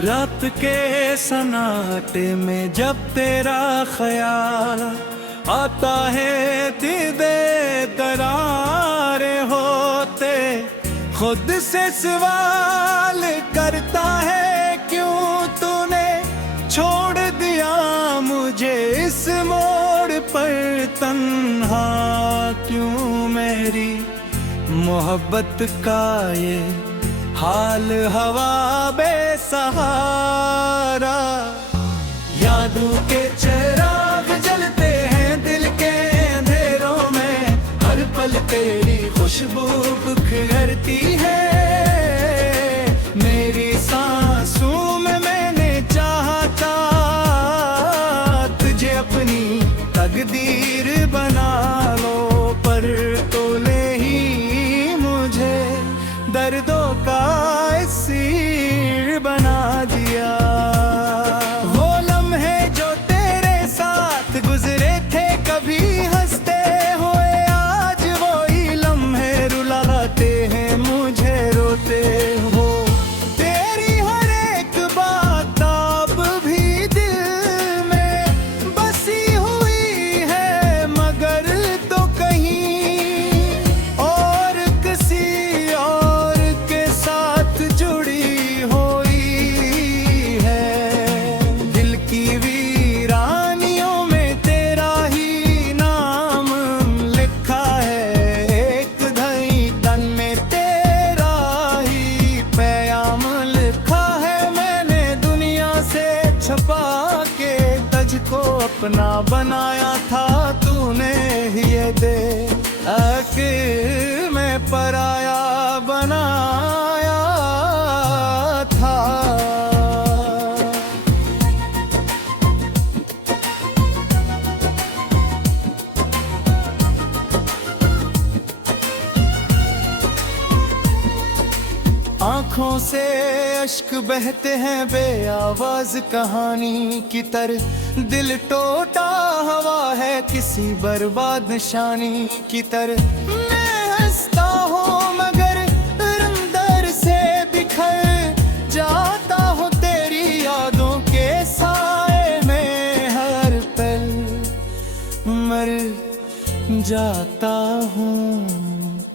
रात के सन्नाटे में जब तेरा ख्याल आता है, दीदे दरारें होते खुद से सवाल करता है, क्यों तूने छोड़ दिया मुझे इस मोड़ पर तन्हा। क्यों मेरी मोहब्बत का ये हाल हवा बेसहारा। यादों के चिराग जलते हैं दिल के अंधेरों में, हर पल तेरी खुशबू बिखरती है। मेरी सांसों में मैंने चाहा था तुझे अपनी तकदीर बना लो, पर तूने ही मुझे दर्दों का असीर बना दिया। वो लम्हे जो तेरे साथ गुजरे थे कभी हंसते हुए, आज वो ही लम्हे रुलाते हैं मुझे रोते हो। तेरी हर एक बात अब भी दिल में बसी हुई है, मगर तो कहीं और किसी और के साथ जुड़ी हुई है। दिल की वीरानियों में तेरा ही नाम लिखा है, एक धड़कन में तेरा ही पैगाम लिखा है। मैंने दुनिया से छुपा के तुझको अपना बनाया था, तूने ही ये दे आखिर में पराया बनाया था। आँखों से अश्क बहते हैं बेआवाज कहानी की तरह, दिल टूटा हवा है किसी बर्बाद निशानी की तरह। मैं हंसता हूँ मगर अंदर से बिखर जाता हूँ तेरी यादों के साए में, हर पल मर जाता हूँ।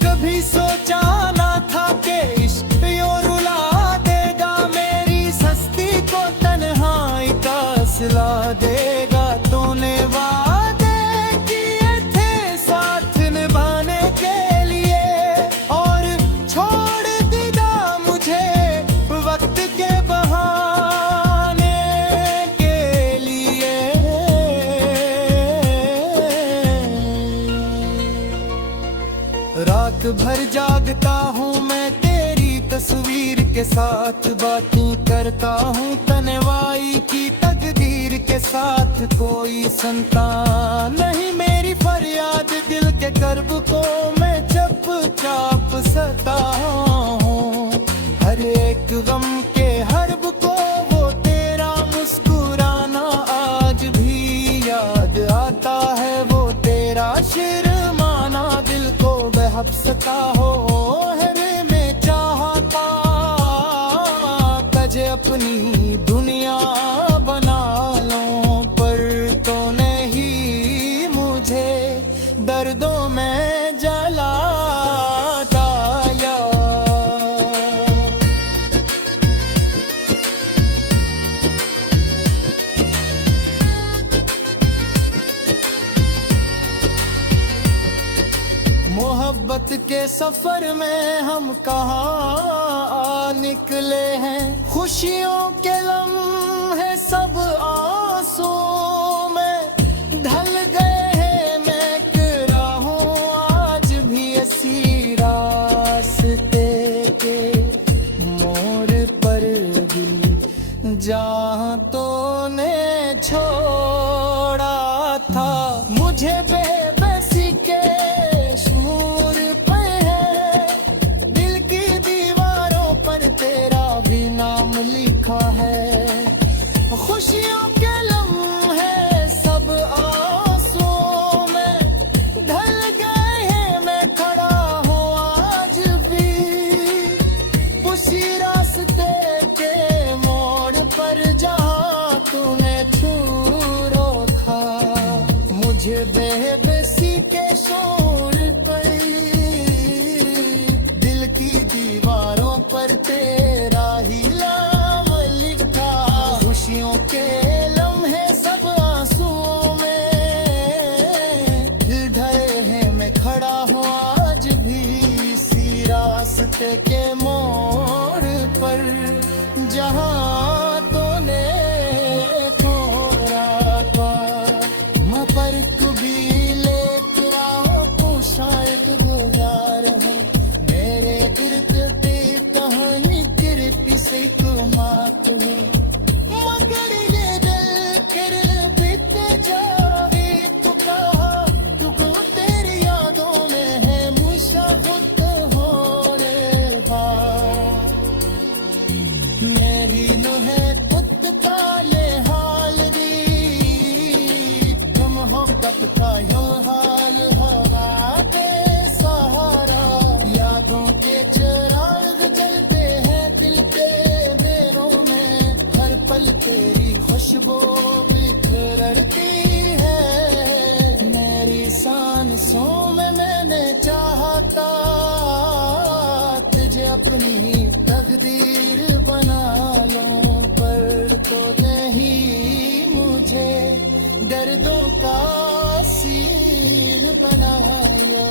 कभी सोचा ना था कि इश्क यूं रुला देगा, मेरी सस्ती को तन्हाई का सिला देगा। तूने वादे किए थे साथ निभाने के लिए, और छोड़ दिया मुझे वक्त के बहाने के लिए। रात भर जागता हूँ मैं तेरी तस्वीर के साथ, बातें करता हूँ तन्हाई की तकदीर के साथ। कोई संतान नहीं मेरी फरियाद दिल के कर्ब को मैं चुपचाप सता हूँ। हर एक गम के हर्ब को वो तेरा मुस्कुराना आज भी याद आता है। वो तेरा शर्माना दिल को बेहब्सता हो है में चाहता तुझे अपनी दुनिया बना लो, पर तूने ही मुझे दर्दों में जलाता यार। मोहब्बत के सफर में हम कहाँ निकले हैं, खुशियों के लम्हे सब आंसू में ढल गए हैं। मैं करा हूँ आज भी ऐसी रास्ते के मोड़ पर दिल जहाँ तूने छोड़ा था। मुझे बेबसी के तेरा भी नाम लिखा है। खुशियों के लम्हे सब आंसुओं में ढल गए हैं। मैं खड़ा हूँ आज भी उसी रास्ते के मोड़ रास्ते के मोड़ पर जहाँ तूने छोड़ा था, मैं पर कभी लेत राहों को शायद गुजार है। मेरे गिरते कहानी गिरती से कुमात हो, मगर ये दिल फिर बीते जाए तो कहा तुझको तेरी यादों में है मुशाहुत हो रे बात। मेरी लोहे पुत काले हाल दी मोहब्बत का यो हाल हवा दे सहारा। यादों के चिराग जलते हैं दिल के मेरों में, हर पल तेरी खुशबू बिखरती है। मेरी सांसों में मैंने चाहता तुझे अपनी तकदीर बना लो, पर तो नहीं मुझे दर्दों का सील बनाया।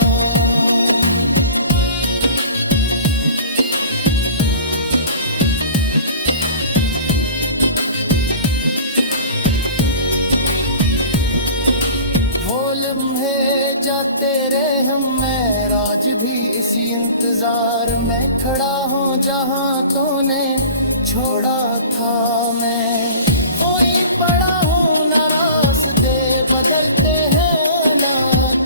वो लम्हे जाते रहे हम, मैं राज भी इसी इंतजार में खड़ा हूँ जहाँ तूने छोड़ा था। मैं कोई पड़ा हूँ ना, रास्ते बदलते हैं ना,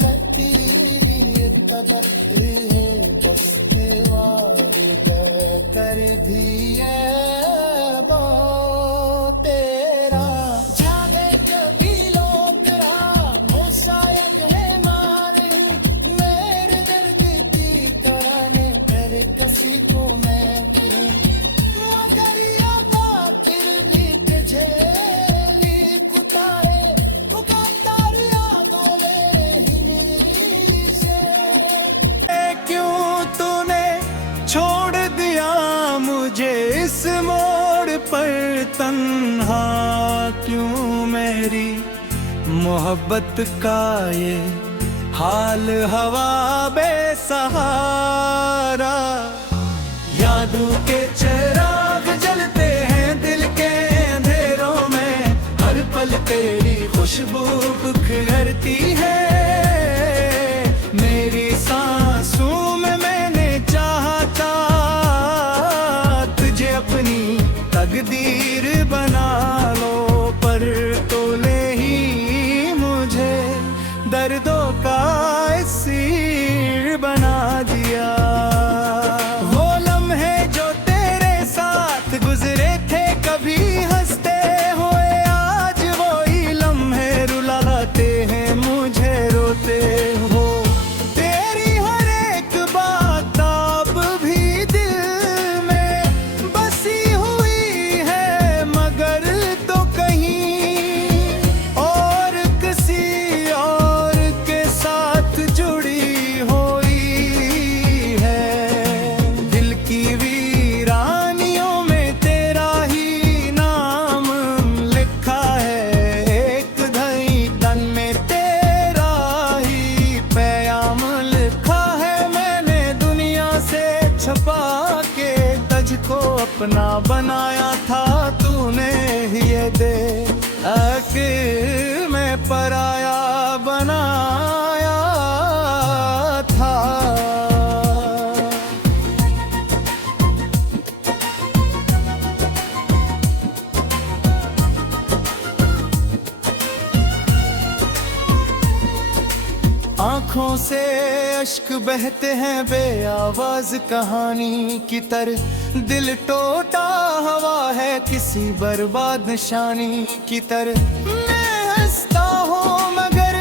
तकदीर का वक्त है बस के वारिदे कर भी ये बो तेरा। जाने कभी लोग राह शायद है मारे, मेरे दर्द की कराने पर किसी को मैं दूं, मगर याद फिर भी तुझे लिखता है। तू कांतार यादों में ही मेरी से। क्यों तूने छोड़ दिया मुझे इस मोड़ पर तन्हा, क्यों मेरी मोहब्बत का ये हाल हवा बेसहारा। यादों के चिराग जलते हैं दिल के अंधेरों में, हर पल तेरी खुशबू बिखरती है। मेरी सांसों में मैंने चाहता तुझे अपनी तकदीर बना लो, पर तूने ही मुझे दर्दों का सीर बना दिया। वो लम्हे जो तेरे साथ गुजरे थे कभी हंसते हुए, आज वही लम्हे रुलाते हैं मुझे रोते हो। तेरी हर एक बात अब भी दिल में बसी हुई है, मगर तो कहीं और किसी और के साथ जुड़ी हुई है। दिल की वीरानियों में तेरा ही नाम लिखा है, एक धई तन में तेरा ही पैगाम लिखा है। मैंने दुनिया से छपा के तुझको अपना बनाया था, तूने ही ये दे आखिर में पराया बनाया था। आँखों से अश्क बहते हैं बेआवाज कहानी की तरह, दिल टूटा हवा है किसी बर्बाद निशानी की तरह। मैं हंसता हूँ मगर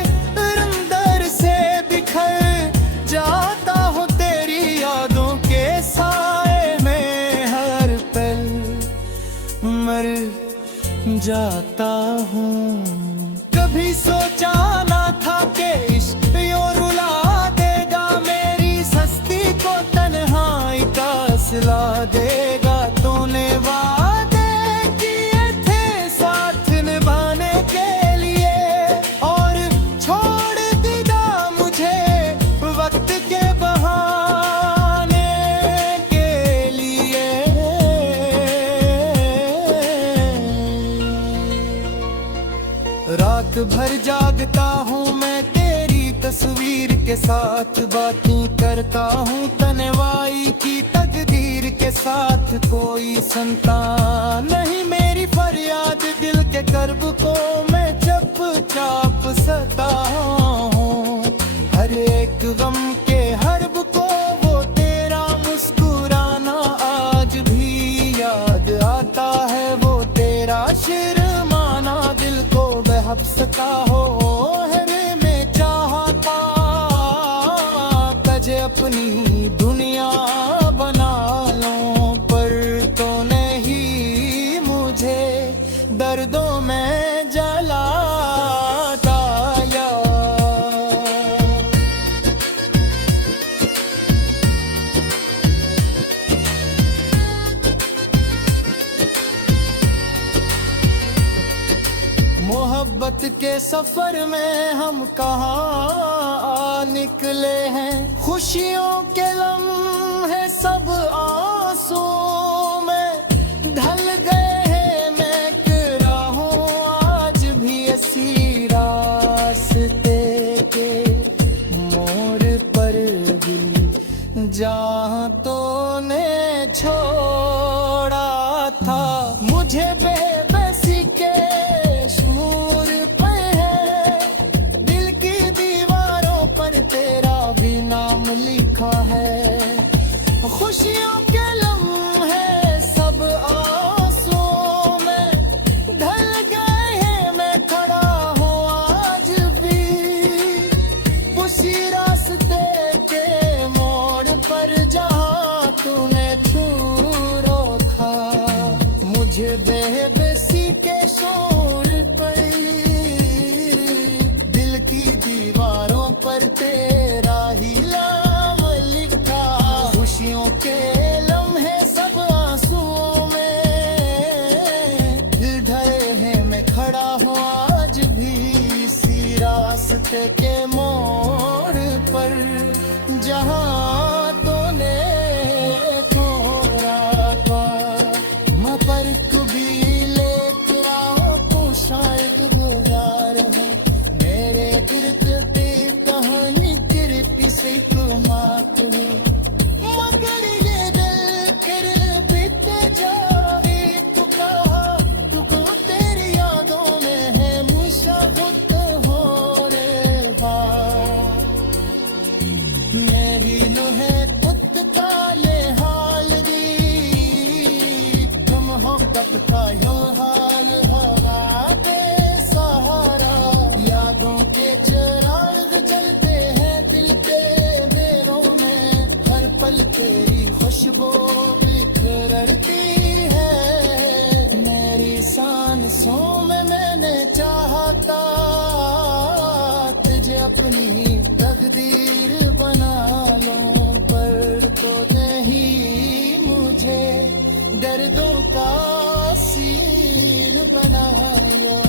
अंदर से बिखर जाता हूँ तेरी यादों के साए में, हर पल मर जाता हूँ। कभी सोचा ना था कि इश्क यूं रुला देगा, मेरी सस्ती को तन्हाई का सिला देगा। तूने वादे किए थे साथ निभाने के लिए, और छोड़ दिया मुझे वक्त के बहाने के साथ बातें करता हूँ तन्हाई की तकदीर के साथ। कोई संतान नहीं मेरी फरियाद दिल के कर्ब को मैं चुपचाप सता हूँ। हर एक गम के हर्ब को वो तेरा मुस्कुराना आज भी याद आता है। वो तेरा शर्माना दिल को बेहब्सता हो है रे मैं चाहता तुझे अपनी दुनिया बना लो, पर तो नहीं मुझे दर्दों में जलाता यार। मोहब्बत के सफर में हम कहाँ निकले हैं, खुशियों के लम्हे सब आंसू में ढल गए हैं। मैं करा हूँ आज भी ऐसी रास्ते के मोड़ पर भी जहाँ तूने छोड़ा था। मुझे बेबसी के तेरा भी नाम लिखा है। खुशियों के लम्हे सब आंसुओं में ढल गए हैं। मैं खड़ा हूँ आज भी उसी रास्ते के मोड़ पर जहाँ तूने छू रोका। मुझे बेबसी के शोर पर दिल की दीवारों पर तेरा ही नाम लिखा। खुशियों के लम्हे सब आंसुओं में ढले हैं। मैं खड़ा हूँ आज भी इसी रास्ते के मोड़ पर जहाँ तूने छोड़ा था। मैं पर कभी लेकर आओ तू शायद गुजार है मेरे गिरद कहानी किरती से कुमात हो। मगर ये दिल कर बीते जाए तू कहा तुझको तेरी यादों में है मुशाहुत हो रे बात। मेरी लोहे पुत काले हाल दी तुम मोहब्बत का यो हाल हवा दे सहारा। यादों के चिराग जलते हैं दिल के बेरों में, हर पल तेरी खुशबू बिखरती है। मेरी सांसों में मैंने चाहता तुझे अपनी तकदीर बना लो, पर तो नहीं मुझे दर्दों का सील बनाया।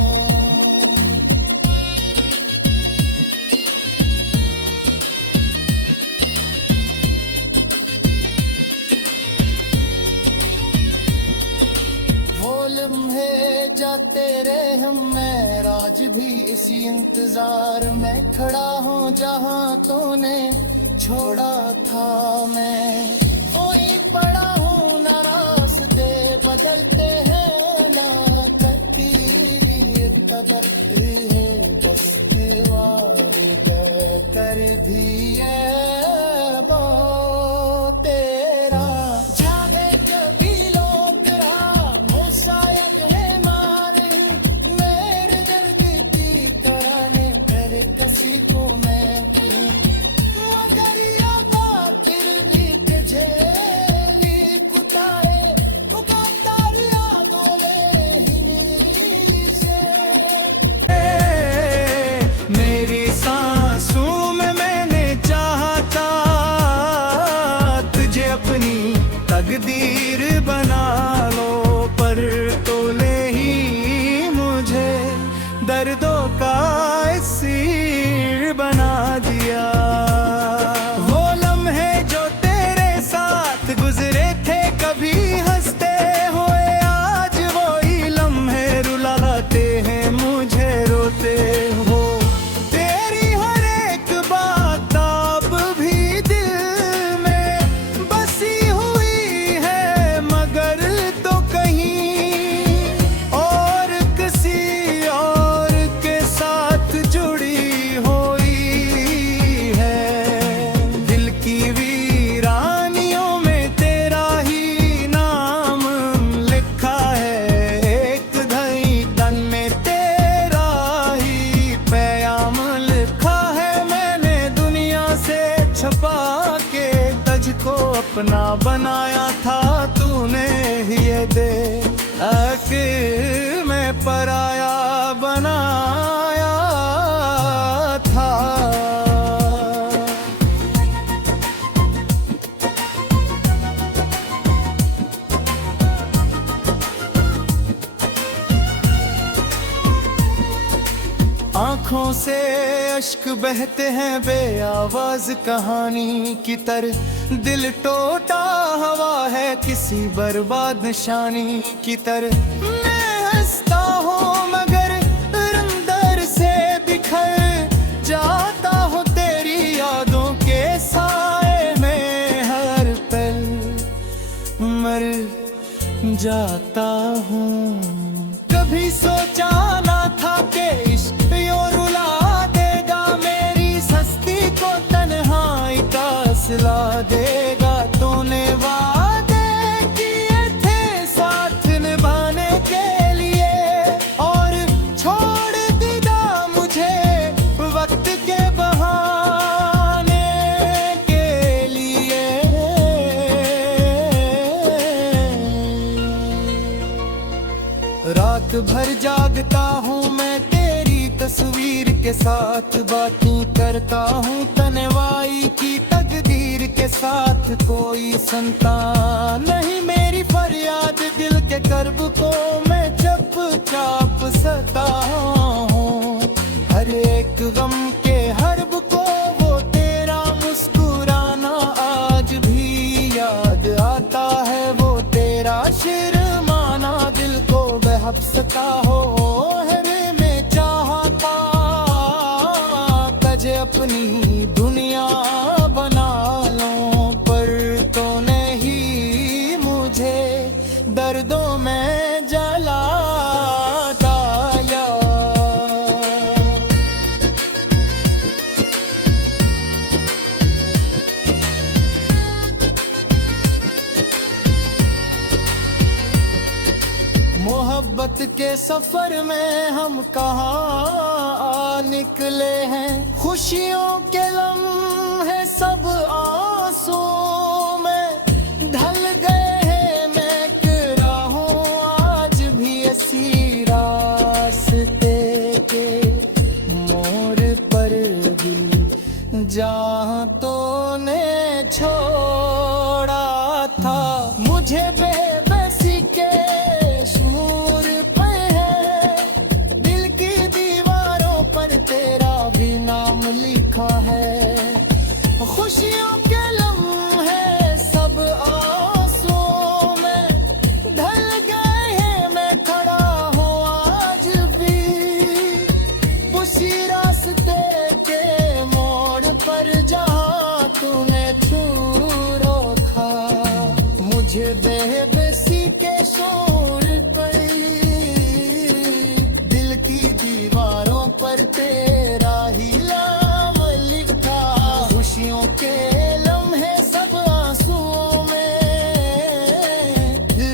लम्हे जाते रहे हम मैं आज भी इसी इंतजार में खड़ा हूँ जहाँ तूने छोड़ा था। मैं कोई पड़ा हूँ ना रास्ते बदलते हैं ना तकदीर बदलती है। बस्ते वाले कर भी है वो तेरा जावे कभी लोग राह शायद है मारे मेरे दर्द की कराने तेरे किसी को मैं मगर याद फिर भी तुझे कुताए पुकार यादों में ही से। मेरी सांसों में मैंने चाहता तुझे अपनी तकदीर बना लो, पर तूने ही मुझे दर्दों का सीर बना दिया। वो लम्हे जो तेरे साथ गुजरे थे कभी हंसते हुए, आज वो ही लम्हे रुलाते हैं मुझे रोते हो। तेरी हर एक बात अपना बनाया था तूने ही ये दे कि मैं पराया बनाया था। आँखों से अश्क बहते हैं बेआवाज कहानी की तरह, दिल टूटा हवा है किसी बर्बाद निशानी की तरह। मैं हंसता हूँ मगर अंदर से बिखर जाता हूँ तेरी यादों के साए में, हर पल मर जाता हूँ। कभी सोचा ना था कि इश्क यूं रुला देगा, मेरी सस्ती को तन्हाई का सिला देगा। तूने वादे किए थे साथ निभाने के लिए, और छोड़ दिया मुझे वक्त के बहाने के लिए। रात भर जागता हूँ मैं तेरी तस्वीर के साथ, बातें करता हूँ तन्हाई की तकदीर के साथ। कोई संतान नहीं मेरी फरियाद दिल के कर्ब को मैं चुपचाप सता हूँ। हर एक गम के हर्ब को वो तेरा मुस्कुराना आज भी याद आता है। वो तेरा शर्माना दिल को बेहब्सता हो है में चाहता तुझे अपनी दुनिया बना लो, पर तो नहीं मुझे दर्दों में जलाता यार। मोहब्बत के सफर में हम कहाँ निकले हैं, खुशियों के लम्हे सब आंसू में ढल गए हैं। मैं करा हूँ आज भी ऐसी रास्ते के मोड़ पर दिल जहाँ तूने छोड़ा था। मुझे बेबसी के तेरा भी नाम लिखा है। खुशियों के लम्हे सब आंसुओं में ढल गए हैं। मैं खड़ा हूँ आज भी उसी रास्ते के मोड़ पर जहाँ तूने छू रोका। मुझे बेबसी के शोर पर दिल की दीवारों पर तेरा ही नाम लिखा। खुशियों के लम्हे सब आंसुओं में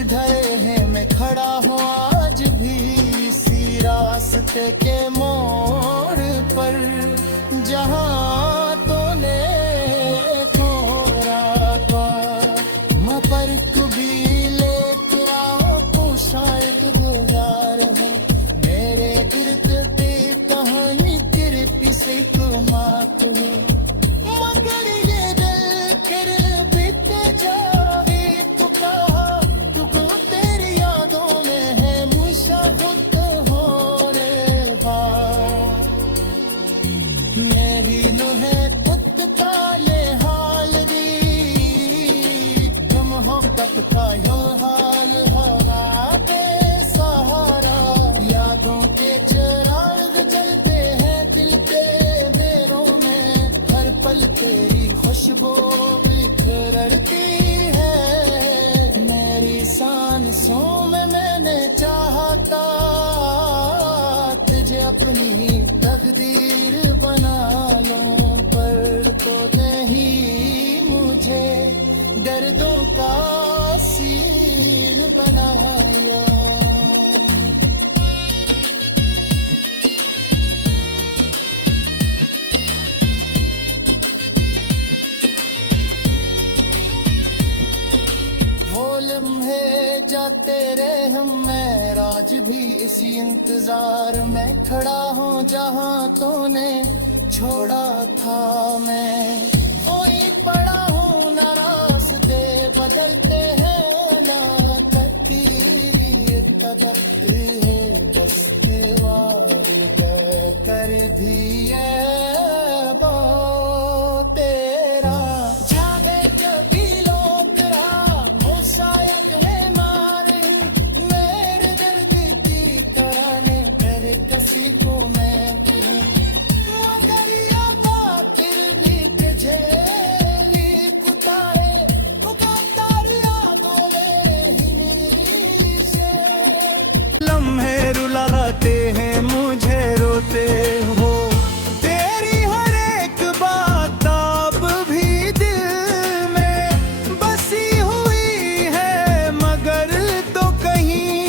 ढले हैं। मैं खड़ा हूँ आज भी इसी रास्ते के मोड़ पर जहाँ तूने छोड़ा था। मैं पर कभी लेकर आओ शायद गुजार है मेरे गिरद कहानी तेरे पीछे मात हो। मगर ये दिल कर बीते जाए तो कहा तुझको तेरी यादों में है मुशाहुद हो रे बात। मेरी लोहे खुद काले हाल दी मोहब्बत का यो हाल हवा बेसहारा। यादों के चिराग जलते हैं दिल के बेरों में, हर पल तेरी खुशबू बिखरती है। मेरी सांसों में मैंने चाहता तुझे अपनी तकदीर बना लो, पर तो नहीं मुझे दर्दों का सील बनाया। लम्हे जाते रहे हम, मैं आज भी इसी इंतजार में खड़ा हूँ जहाँ तूने छोड़ा था। मैं वही पड़ा हूँ ना, रास्ते बदलते हैं ना, कती तबकती है बस के वारे कर भी है वो तेरा। जाने कभी लोग रहा वो शायद है मारे, मेरे दर्द की कराने तेरे किसी को मैं मगर यादा फिर भी तुझे कुताए पुकारता यादों में ही से। लम्हे रुलाते हैं मुझे रोते हो, तेरी हर एक बात अब भी दिल में बसी हुई है, मगर तो कहीं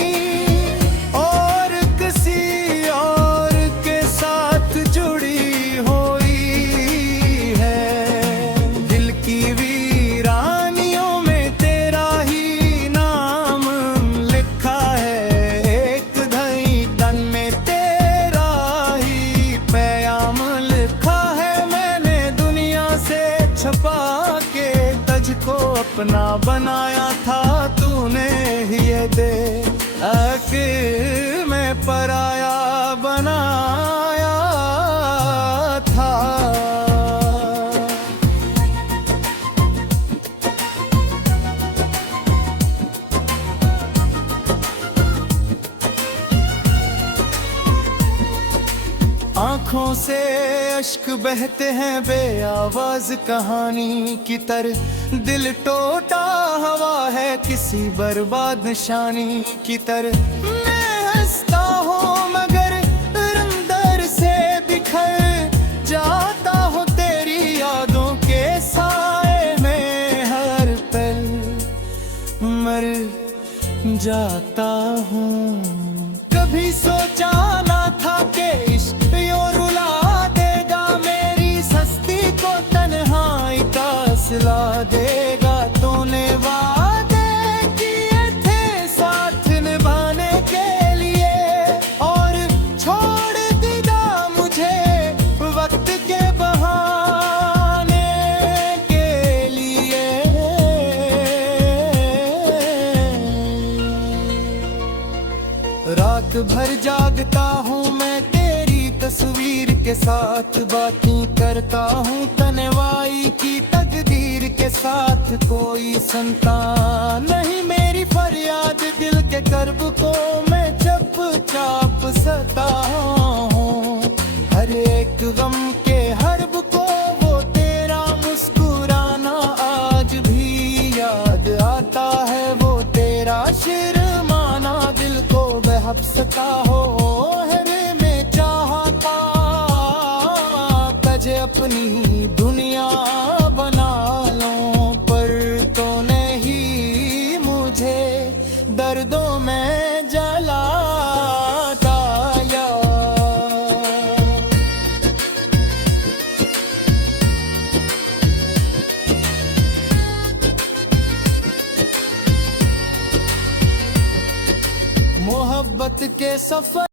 और किसी और के साथ जुड़ी हुई है। दिल की वीरानियों में तेरा ही नाम लिखा है, एक धई तन में तेरा ही पैगाम लिखा है। मैंने दुनिया से छुपा के तुझको अपना बनाया था, तूने ही ये दे आके मैं पराया बनाया था। आँखों से अश्क बहते हैं बेआवाज कहानी की तरह, दिल टूटा हवा है किसी बर्बाद निशानी की तरह। मैं हंसता हूँ मगर अंदर से बिखर जाता हूँ तेरी यादों के साए में, हर पल मर जाता हूँ। कभी सोचा ना था कि इश्क यूं रुला देगा, मेरी सस्ती को तन्हाई का सिला देगा। तूने वादे किए थे साथ निभाने के लिए, और छोड़ दिया मुझे वक्त के बहाने के लिए। रात भर जागता हूँ मैं तेरी तस्वीर के साथ, बातें करता हूँ तन्हाई की तकदीर के साथ। कोई संतान नहीं मेरी फरियाद दिल के कर्ब को मैं चुपचाप सता हूँ। हर एक गम के हर्ब को वो तेरा मुस्कुराना आज भी याद आता है, वो तेरा शर्माना दिल को बेहब्सता हो है में चाहता तुझे अपनी दुनिया बना लो, पर तो नहीं मुझे दर्दों में जलाता यार। मोहब्बत के सफर